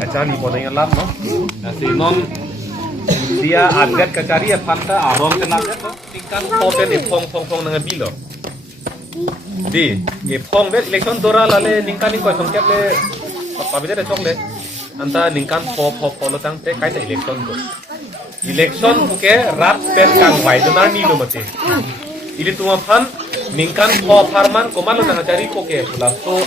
kacari pada yang lam no nasi non dia adat kacari ya fanta arong tenaga no tingkat poten ipong dengan bilo di ipong bet election dora lale ningkan ko songkap le pabida de chok le anta ningkan polo tang te kai ta election buke rat pen kang vai donar ni lo mate ili tuma phan ningkan farman ko malo tang cari ko ke lasto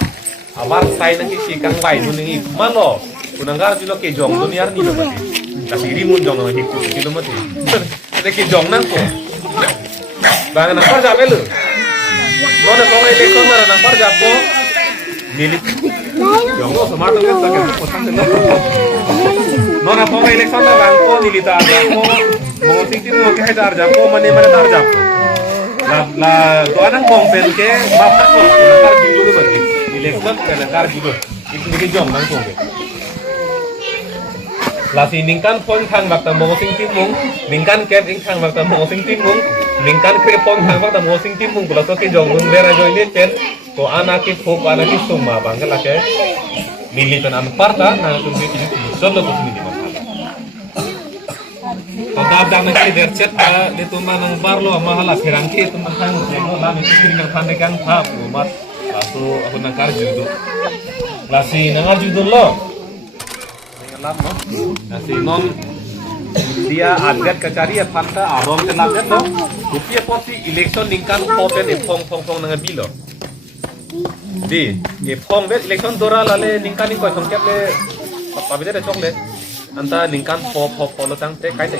abar sai nang ki kang vai nu ni malo kunanggar jilo ke jong dunia ni lo mate kasi rimun jong no hikku kilo mate ade ki jong nang ko bangan apa jabe lu nona ko election mara nang par japo milik jong no smart nang ta ke potang na nona ko election na bangko nilita japo mo singtin mo ke dar japo mane tar japo la to anang mong pen ke bapak ko tar jilo mate election ke tar jilo itu ni jong nang ko lasi ningkan pon thang wakta mo singtin mung ningkan kep ing thang wakta mo singtin mung ningkan kre pon thang wakta mo singtin mung kula so ke jong nun bera joine pen ko anaki phok anaki summa bangala ke militan an parta na tumbi ini solo ko sini ma to dab dab na ke der chet de tumma nang barlo mahala phirangki tumma thang no la mi sini nang thande kang tha mat asu aku nang kar judu lasi nangar judul lo lam no nasi non dia adat kacari ya fanta arong tenaga no rupiah porsi election ningkan poten ipong dengan bilo di ipong bet election dora lale ningkan ko songkap le pabida de chok le anta ningkan polo tang te kai ta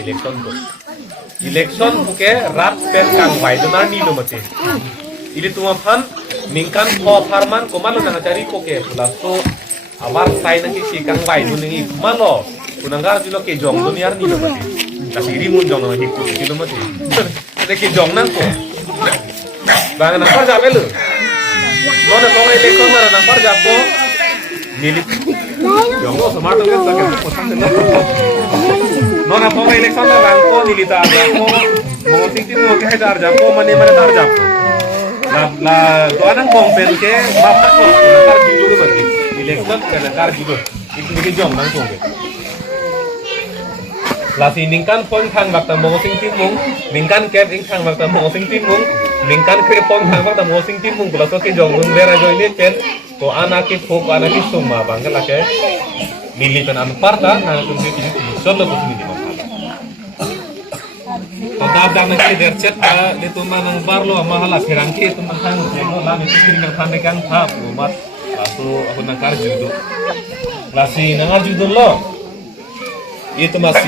election buke rat pen kang vai donar ni lo mate ili tuma phan ningkan farman ko malo nang cari ko ke lasto abar sai nang ki kang vai nu ni malo kunanggar jilo ke jong dunia ni lo mate kasi rimun jong no hikku kilo mate ade ki jong nang ko bangan apa jabe lu nona ko election mara nang par japo milik jong no smart nang ta ke potang na nona ko election na bangko nilita japo mo singtin mo ke dar japo mane tar japo la to anang mong pen ke bapak ko tar jilo mate election ke tar jilo itu ni jong nang ko lasi ningkan pon thang wakta mo singtin mung ningkan kep ing thang wakta mo singtin mung ningkan kre pon thang wakta mo singtin mung kula so ke jong nun bera joine pen ko anaki phok anaki summa bangala ke militan an parta na tumbi ini solo ko sini ma to dab dab na ke der chet de tumma nang barlo mahala phirangki tumma thang no la mi sini nang thande kang tha mat asu aku nang kar judu lasi nangar judul lo itu masih